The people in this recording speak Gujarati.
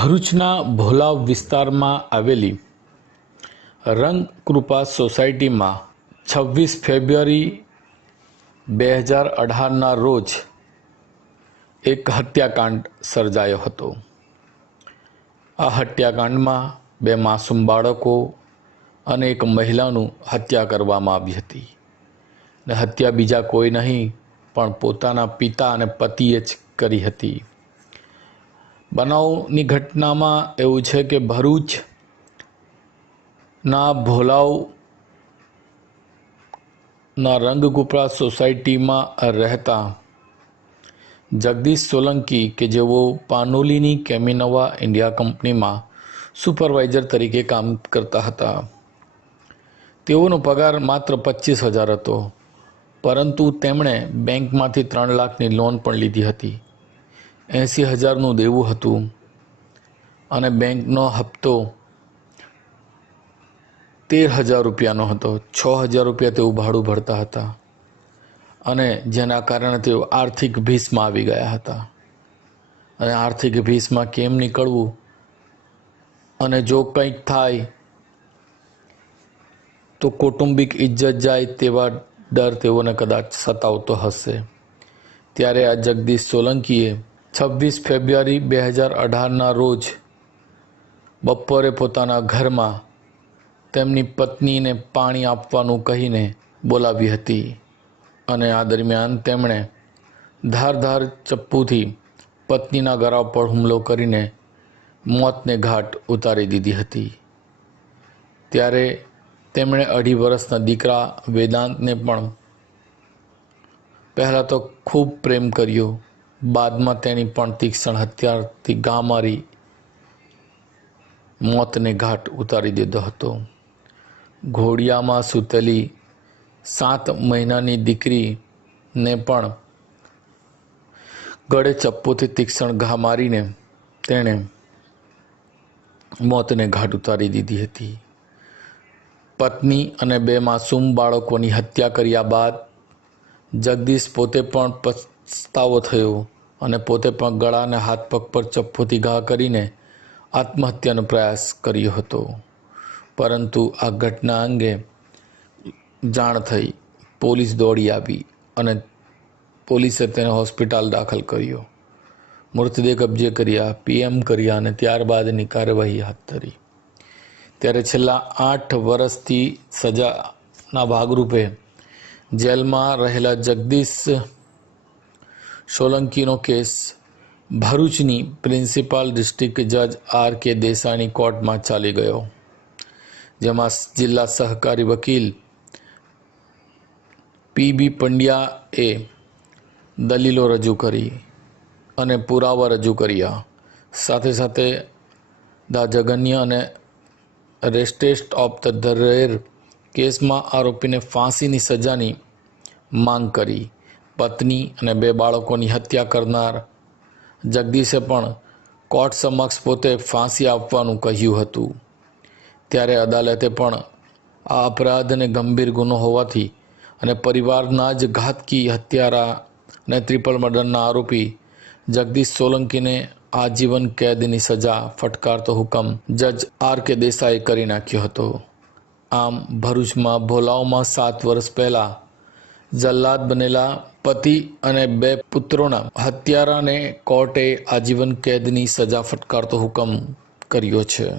ભરૂચના ભોલાવ વિસ્તારમાં આવેલી રંગકૃપા સોસાયટીમાં 26 ફેબ્રુઆરી 2018ના રોજ એક હત્યાકાંડ સર્જાયો હતો। આ હત્યાકાંડમાં 2 માસૂમ બાળકો અને એક મહિલાનું હત્યા કરવામાં આવી હતી ને હત્યા બીજા કોઈ નહીં પણ પોતાના પિતા અને પતિએ જ કરી હતી। બનાવની ઘટનામાં એવું છે કે ભરૂચના ભોલાવના રંગકૃપા સોસાયટીમાં રહેતા જગદીશ સોલંકી કે જેઓ પાનોલીની કેમિનોવા ઇન્ડિયા કંપનીમાં સુપરવાઇઝર તરીકે કામ કરતા હતા। તેઓનો પગાર માત્ર 25,000 હતો, પરંતુ તેમણે બેંકમાંથી 3 લાખની લોન પણ લીધી હતી। 80,000નું દેવું હતું અને બેંકનો હપ્તો 13,000 રૂપિયાનો હતો। 6,000 રૂપિયા તેઓ ભાડું ભરતા હતા અને જેના કારણે તેઓ આર્થિક ભીસમાં આવી ગયા હતા। અને આર્થિક ભીસમાં કેમ નીકળવું અને જો કંઈક થાય તો કૌટુંબિક ઇજ્જત જાય તેવા ડર તેઓને કદાચ સતાવતો હશે। ત્યારે આ જગદીશ સોલંકીએ 26 ફેબ્રુઆરી 2018ના રોજ બપોરે પોતાના ઘરમાં તેમની પત્નીને પાણી આપવાનું કહીને બોલાવી હતી અને આ દરમિયાન તેમણે ધારદાર ચપ્પુથી પત્નીના ગળા પર હુમલો કરીને મોતને ઘાટ ઉતારી દીધી હતી। ત્યારે તેમણે 2.5 વર્ષના દીકરા વેદાંતને પણ પહેલાં તો ખૂબ પ્રેમ કર્યો, બાદમાં તેની પણ તીક્ષ્ણ હથિયારથી ઘા મારી મોતને ઘાટ ઉતારી દીધો હતો। ઘોડિયામાં સૂતેલી 7 મહિનાની દીકરીને પણ ગળે ચપ્પુથી તીક્ષ્ણ ઘા મારીને તેણે મોતને ઘાટ ઉતારી દીધી હતી। પત્ની અને 2 માસૂમ બાળકોની હત્યા કર્યા બાદ જગદીશ પોતે પણ પછતાવો થયો અને પોતે પણ ગળા અને હાથ પગ પર ચપ્પુથી ઘા કરીને આત્મહત્યાનો પ્રયાસ કર્યો હતો, પરંતુ આ ઘટના અંગે જાણ થઈ, પોલીસ દોડી આવી અને પોલીસે તેને હોસ્પિટલ દાખલ કર્યો, મૃતદેહ કબજે કર્યા, PM કર્યા અને ત્યારબાદની કાર્યવાહી હાથ ધરી। ત્યારે છેલ્લા 8 વર્ષથી સજાના ભાગરૂપે જેલમાં રહેલા જગદીશ સોલંકીનો કેસ ભરૂચની પ્રિન્સિપાલ ડિસ્ટ્રિક્ટ જજ RK દેસાઈની કોર્ટમાં ચાલી ગયો, જેમાં જિલ્લા સહકારી વકીલ PB પંડ્યાએ દલીલો રજૂ કરી અને પુરાવા રજૂ કર્યા। સાથે સાથે ધ જગન્ય અને રેસ્ટેસ્ટ ઓફ ધ ધરેર કેસમાં આરોપીને ફાંસીની સજાની માંગ કરી। પત્ની અને 2 બાળકોની હત્યા કરનાર જગદીશે પણ કોર્ટ સમક્ષ પોતે ફાંસી આપવાનું કહ્યું હતું। ત્યારે અદાલતે પણ આ અપરાધને ગંભીર ગુનો હોવાથી અને પરિવારના જ ઘાતકી હત્યારા અને ટ્રિપલ મર્ડરના આરોપી જગદીશ સોલંકીને આજીવન કેદની સજા ફટકારતો હુકમ જજ RK દેસાઈએ કરી નાખ્યો હતો। આમ ભરૂચમાં ભોલાવમાં 7 વર્ષ પહેલાં જલ્લાદ બનેલા પતિ અને 2 પુત્રોના હત્યારાને કોર્ટે આજીવન કેદની સજા ફટકારતો હુકમ કર્યો છે।